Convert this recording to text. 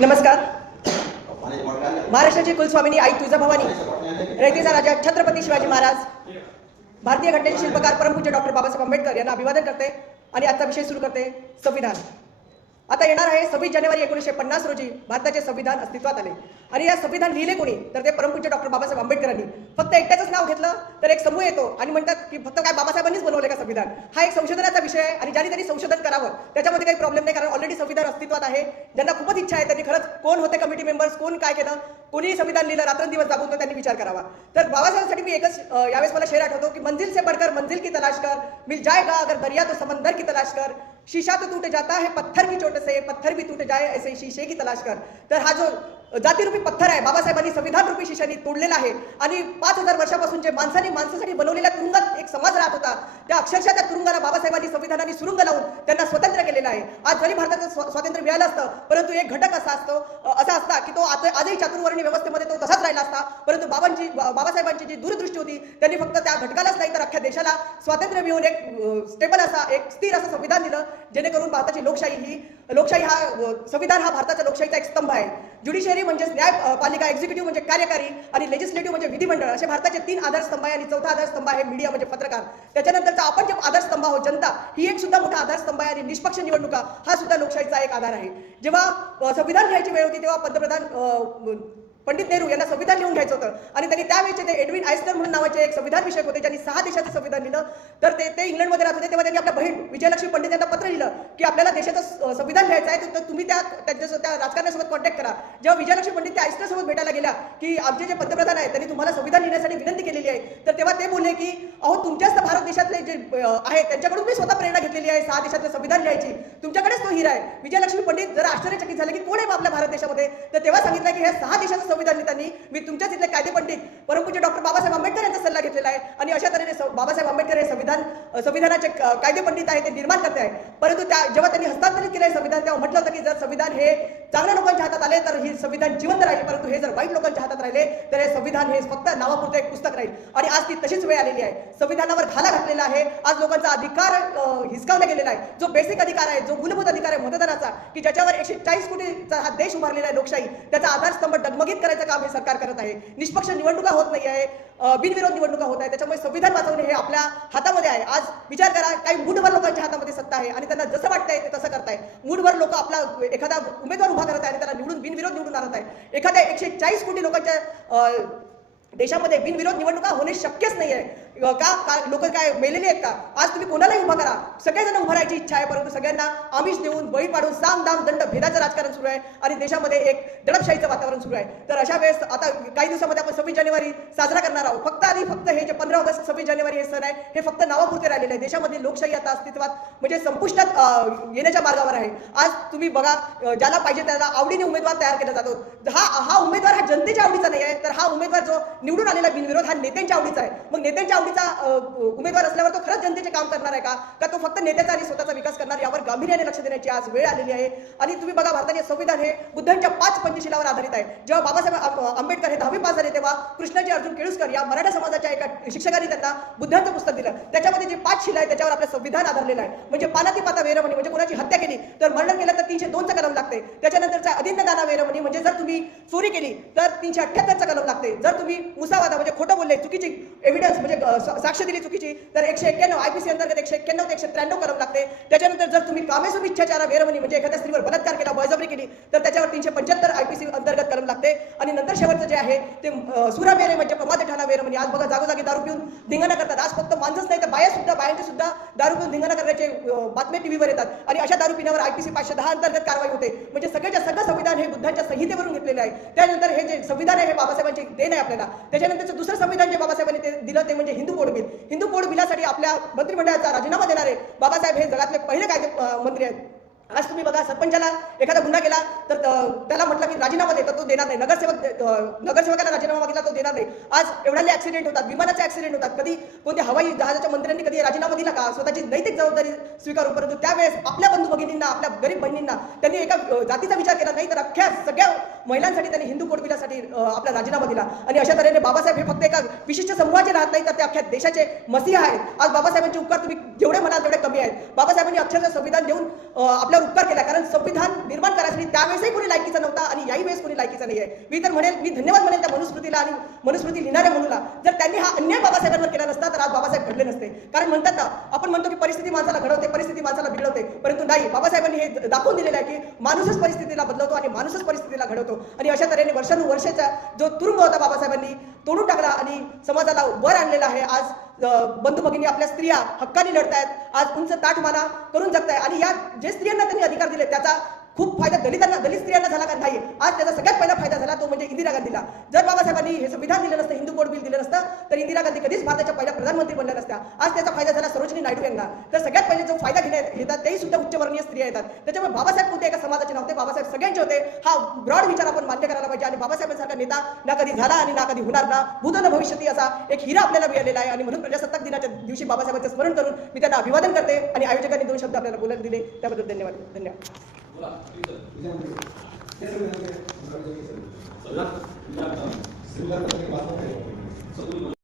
नमस्कार. महाराष्ट्राची कुलस्वामिनी आई तुळजाभवानी. रयतेचा राजा छत्रपती शिवाजी महाराज. भारतीय घटनेचे शिल्पकार परमपूज्य डॉक्टर बाबासाहेब आंबेडकर यांना अभिवादन करते आणि आजचा विषय सुरू करते. संविधान. आता येणार आहे सव्वीस जानेवारी एकोणीसशे पन्नास रोजी भारताचे संविधान अस्तित्वात आले. आणि या संविधान लिहिले कोणी? तर ते परमपूज्य डॉक्टर बाबासाहेब आंबेडकरांनी. फक्त एकट्याच नाव घेतलं तर एक समूह येतो आणि म्हणतात की फक्त काय बाबासाहेबांनीच बनवले का संविधान? हा एक संशोधनाचा विषय आहे आणि ज्यांनी त्यांनी संशोधन करावं त्याच्यामध्ये काही प्रॉब्लेम नाही कारण ऑलरेडी संविधान अस्तित्वात आहे. ज्यांना खूपच इच्छा आहे त्यांनी खरंच कोण होते कमिटी मेंबर्स कोण काय केलं कोणीही संविधान लिहिलं रात्रंदिवस जागून तो त्यांनी विचार करावा. तर बाबासाहेबांसाठी मी एकच यावेळेस मला शेर आठवतो की मंजिल से बढ़कर मंजिल की तलाश कर मिल जाएगा अगर दर्या तो समंदर की तलाश कर. शीशा तो टूट जाता है पत्थर की चोट से पत्थर भी टूट जाए ऐसे शीशे की तलाश कर। तर हा जो जातीरूपी पत्थर आहे बाबासाहेबांनी संविधान रूपी शिशांनी तोडलेला आहे आणि पाच हजार वर्षापासून जे माणसाने माणसासाठी बनवलेल्या तुरुंगात एक समाज राहत होता त्या अक्षरशः त्या तुरुंगाला बाबासाहेबांनी संविधानाने सुरुंग लावून त्यांना स्वतंत्र केलेला आहे. आज जरी भारताचं स्वातंत्र्य मिळालं असतं परंतु एक घटक असा असतो असा असता की तो आज आजही चातुर्वर्णी व्यवस्थेमध्ये तो तसाच राहिला असता परंतु बाबांची बाबासाहेबांची जी दूरदृष्टी होती त्यांनी फक्त त्या घटकालाच नाही तर अख्ख्या देशाला स्वातंत्र्य मिळून एक स्टेबल असा एक स्थिर असं संविधान दिलं जेणेकरून भारताची लोकशाही ही लोकशाही हा संविधान हा भारताचा लोकशाहीचा एक स्तंभ आहे. ज्युडिशियरी म्हणजेच न्यायपालिका एक्झिक्युटिव्ह म्हणजे कार्यकारी आणि लेजिस्लेटिव्ह म्हणजे विधिमंडळ असे भारताचे तीन आधारस्तंभ आहे आणि चौथा आधारस्तंभ आहे मीडिया म्हणजे पत्रकार. त्याच्यानंतरचा आपण जे आधारस्तंभ आहोत जनता ही एक सुद्धा मोठा आधारस्तंभ आहे आणि निष्पक्ष निवडणुका हा सुद्धा लोकशाहीचा एक आधार आहे. जेव्हा संविधान लिहायची वेळ होती तेव्हा पंतप्रधान पंडित नेहरू यांना संविधान लिहून घ्यायचं होतं आणि त्यांनी त्यावेळेचे ते एडविन आयस्टर म्हणून नावाचे एक संविधान विषयक होते ज्यांनी सहा देशाचं संविधान लिहिलं. तर ते ते इंग्लंडमध्ये राहत होते तेव्हा त्यांनी आपल्या बहीण विजयलक्ष्मी पंडित यांना पत्र लिहिलं की आपल्याला देशाचं संविधान लिहायचं आहे तर तुम्ही त्या त्यांच्या त्या राजकारण्यासोबत कॉन्टॅक्ट करा. जेव्हा विजयलक्ष्मी पंडित त्या आयुष्यासोबत भेटायला गेल्या की आमचे जे पंतप्रधान आहेत त्यांनी तुम्हाला संविधान लिहिण्यासाठी विनंती केलेली आहे. तर तेव्हा ते बोलले की अहो तुमच्याच भारत देशातले जे आहे त्यांच्याकडून मी स्वतः प्रेरणा घेतलेली आहे. सहा देशातलं संविधान लिहायची. तुमच्याकडेच तो हिरा आहे. विजयलक्ष्मी पंडित जरा आश्चर्यचकित झाले की कोण आहे आपल्या भारत देशामध्ये? तर तेव्हा सांगितलं की हे सहा देशाचं संविधान लिहिताना मी तुमच्याच इथले कायदे पंडित परमपूज्य डॉक्टर बाबासाहेब आंबेडकर यांचा सल्ला घेतलेला आहे आणि अशा तऱ्हेने बाबासाहेब आंबेडकर हे संविधान संविधानाचे कायदे पंडित आहे ते निर्माण करते आहे परंतु त्या जेव्हा त्यांनी हस्तांतरित केलं आहे संविधान तेव्हा म्हटलं होतं की जर संविधान हे चांगल्या लोकांच्या हातात आले तर ही संविधान जिवंत राहील. परंतु हे जर वाईट लोकांच्या हातात राहिले तर हे संविधान हे फक्त नावापुरतं एक पुस्तक राहील. आणि आज ती तशीच वेळ आलेली आहे. संविधानावर घाला घातलेला आहे. आज लोकांचा अधिकार हिसकावला गेलेला आहे. जो बेसिक अधिकार आहे जो मूलभूत अधिकार आहे मतदानाचा की ज्याच्यावर एकशे चाळीस कोटीचा हा देश उभारलेला आहे लोकशाही त्याचा आधारस्तंभ डगमगीत करायचं काम हे सरकार करत आहे. निष्पक्ष निवडणुका होत नाही आहे. बिनविरोध निवडणुका होत आहे त्याच्यामुळे संविधान वाचवणे हे आपल्या हातामध्ये आहे. आज विचार करा काही मूठभर लोकांच्या हातामध्ये सत्ता आहे आणि त्यांना जसं वाटतंय ते तसं करताय. मूठभर लोक आपला एखादा उमेदवार उभा करत आहे आणि त्याला निवडून बिनविरोध निवडून आणत आहे एखाद्या एकशे चाळीस कोटी लोकांच्या देशामध्ये बिनविरोध निवडणुका होणे शक्यच नाही आहे का? का लोक काय मेलेले आहेत का? आज तुम्ही कोणालाही उभा करा. सगळेजण उभं राहायची इच्छा आहे परंतु सगळ्यांना आमिष देऊन बळी पाडून साम दाम दंड भेदाचं राजकारण सुरू आहे आणि देशामध्ये एक दडपशाहीचं वातावरण सुरू आहे. तर अशा वेळेस आता काही दिवसामध्ये आपण सव्वीस जानेवारी साजरा करणार आहोत. फक्त आणि फक्त हे जे पंधरा ऑगस्ट सव्वीस जानेवारी हे सण आहे हे फक्त नावापुरते राहिलेले आहे. देशामध्ये लोकशाही आता अस्तित्वात म्हणजे संपुष्टात येण्याच्या मार्गावर आहे. आज तुम्ही बघा ज्याला पाहिजे त्याला आवडीने उमेदवार तयार केला जातो. हा हा उमेदवार हा जनतेच्या आवडीचा नाही आहे तर हा उमेदवार जो निवडून आलेला बिनविरोध हा नेत्यांच्या आवडीचा आहे. मग नेत्यांच्या आवडीचा उमेदवार असल्यावर तो खरंच जनतेचे काम करणार आहे का? का तो फक्त नेत्याचा आणि स्वतःचा विकास करणार? यावर गांभीर्याने लक्ष देण्याची आज वेळ आलेली आहे. आणि तुम्ही बघा भारताचे संविधान हे बुद्धांच्या पाच पंचशिलावर आधारित आहे. जेव्हा बाबासाहेब आंबेडकर हे दहावी पास झाले तेव्हा कृष्णाजी अर्जुन केळुसकर या मराठा समाजाच्या एका शिक्षकांनी त्यांना बुद्धांचं पुस्तक दिलं. त्याच्यामध्ये जे पाच शिला आहे त्याच्यावर आपलं संविधान आधारलेलं आहे. म्हणजे पानाती पाता वेरमणी म्हणजे कोणाची हत्या केली तर मरण केलं तर तीनशे दोनचा कलम लागते. त्याच्यानंतरचा अदिन्य दाना वेरमणी म्हणजे जर तुम्ही चोरी केली तर तीनशे अठ्ठ्याहत्तरचा कलम लागते. जर तुम्ही मुसावादा म्हणजे खोटं बोलले चुकीची एव्हिडन्स म्हणजे साक्ष दिली चुकीची तर एकशे एक्क्याण्णव आयपीसी अंतर्गत एकशे एक्क्याण्णव ते एकशे त्र्याण्णव कलम लागते त्याच्यानंतर जर तुम्ही कामेसू इच्छाचारा वेरमणी म्हणजे एखाद्या स्त्रीवर बलात्कार केला बळजबरी केली तर त्याच्यावर तीनशे पंच्याहत्तर आयपीसी अंतर्गत कलम लागते आणि नंतर शेवटचं जे आहे ते अ, सुरा मेरे म्हणजे प्रमाद ठाणा वेरमणी. आज बघा जागोजागी दारू पिऊन धिंगाणा करतात. आज फक्त माणसंच नाही तर बाया सुद्धा बायांचे सुद्धा दारू पिऊन धिंगाणा करण्याचे बातमी बातम्या टीव्हीवर येतात. आणि अशा दारू पिण्यावर आयपीसी पाचशे दहा अंतर्गत कारवाई होते. म्हणजे सगळ्याच्या सगळं संविधान हे बुद्धांच्या संहितेवरून घेतलेलं आहे. त्यानंतर हे जे संविधान आहे हे बाबासाहेबांची देण आहे आपल्याला. त्याच्यानंतरचं दुसरं संविधान जे बाबासाहेबांनी ते दिलं ते म्हणजे Hindu code bill. Hindu code बिलासाठी आपल्या मंत्रिमंडळाचा राजीनामा देणारे बाबासाहेब हे जगातले पहिले कायदे मंत्री आहेत. आज तुम्ही बघा सरपंचाला एखादा गुन्हा केला तर त्याला म्हटलं की राजीनामा देतो तो देणार नाही. नगरसेवक नगरसेवकाला राजीनामा मागितला तो देणार नाही. आज एवढ्याले ऍक्सिडेंट होतात विमानाचे ऍक्सिडेंट होतात. कधी कोणत्या हवाई जहाजाच्या मंत्र्यांनी कधी राजीनामा दिला का? स्वतःची नैतिक जबाबदारी स्वीकारून परंतु त्यावेळेस आपल्या बंधू भगिनींना आपल्या गरीब बहिणींना त्यांनी एका जातीचा विचार केला नाही तर अख्ख्या सगळ्या महिलांसाठी त्यांनी हिंदू कोटबिलासाठी आपला राजीनामा दिला. आणि अशा तऱ्हेने बाबासाहेब हे फक्त एका विशिष्ट समूहाचे राहत नाही तर ते अख्ख्या देशाचे मसीहा आहेत. आज बाबासाहेबांचे उपकार तुम्ही जेवढे म्हणाल तेवढे कमी आहेत. बाबासाहेबांनी अक्षरशः संविधान देऊन आपल्या आपल्यावर उपकार केला कारण संविधान निर्माण करायसाठी त्यावेळेसही कोणी लायकीचा नव्हता आणि याही वेळेस कोणी लायकीचा नाही आहे मी तर म्हणेल मी धन्यवाद म्हणेल त्या मनुस्मृतीला आणि मनुस्मृती लिहिणाऱ्या म्हणूला जर त्यांनी हा अन्याय बाबासाहेबांवर केला नसता तर आज बाबासाहेब घडले नसते. कारण म्हणतात ना आपण म्हणतो की परिस्थिती माणसाला घडवते परिस्थिती माणसाला बिघडवते. परंतु नाही बाबासाहेबांनी हे दाखवून दिलेलं आहे की माणूसच परिस्थितीला बदलवतो आणि माणूसच परिस्थितीला घडवतो. आणि अशा तऱ्हेने वर्षानुवर्षाचा जो तुरुंग होता बाबासाहेबांनी तोडून टाकला आणि समाजाला वर आणलेला आहे. आज बंधू भगिनी आपल्या स्त्रिया हक्काने लढतायत आज उंच ताठ माना करून जगताय. आणि या जे स्त्रियांना त्यांनी अधिकार दिले त्याचा खूप फायदा दलितांना दलित स्त्रियांना झाला का नाही आज त्याचा सगळ्यात पहिला फायदा झाला तो म्हणजे इंदिरा गांधीला. जर बाबासाहेबांनी हे संविधान दिलं नसतं हिंदू कोड बिल दिलं नसतं तर इंदिरा गांधी कधीच भारताच्या पहिल्या प्रधानमंत्री बनल्या नसत्या. आज त्याचा फायदा झाला सरोजिनी नायडू यांना. तर सगळ्यात पहिले जो फायदा घेण्यात घेतात तेही सुद्धा उच्चवर्णीय स्त्रिया येतात. त्याच्यामुळे बाबासाहेब कोणत्या एका समाजाचे नव्हते बाबासाहेब सगळ्यांचे होते. हा ब्रॉड विचार आपण मान्य करायला पाहिजे. आणि बाबासाहेबांसारखा नेता ना कधी झाला आणि ना कधी होणार ना भूत न भविष्यती असा एक हिरा आपल्याला मिळालेला आहे. आणि म्हणून प्रजासत्ताक दिनाच्या दिवशी बाबासाहेबांचं स्मरण करून मी त्यांना अभिवादन करते. आणि आयोजकांनी दोन शब्द आपल्याला बोलायला दिले. त्याबद्दल धन्यवाद. धन्यवाद. Bismillah.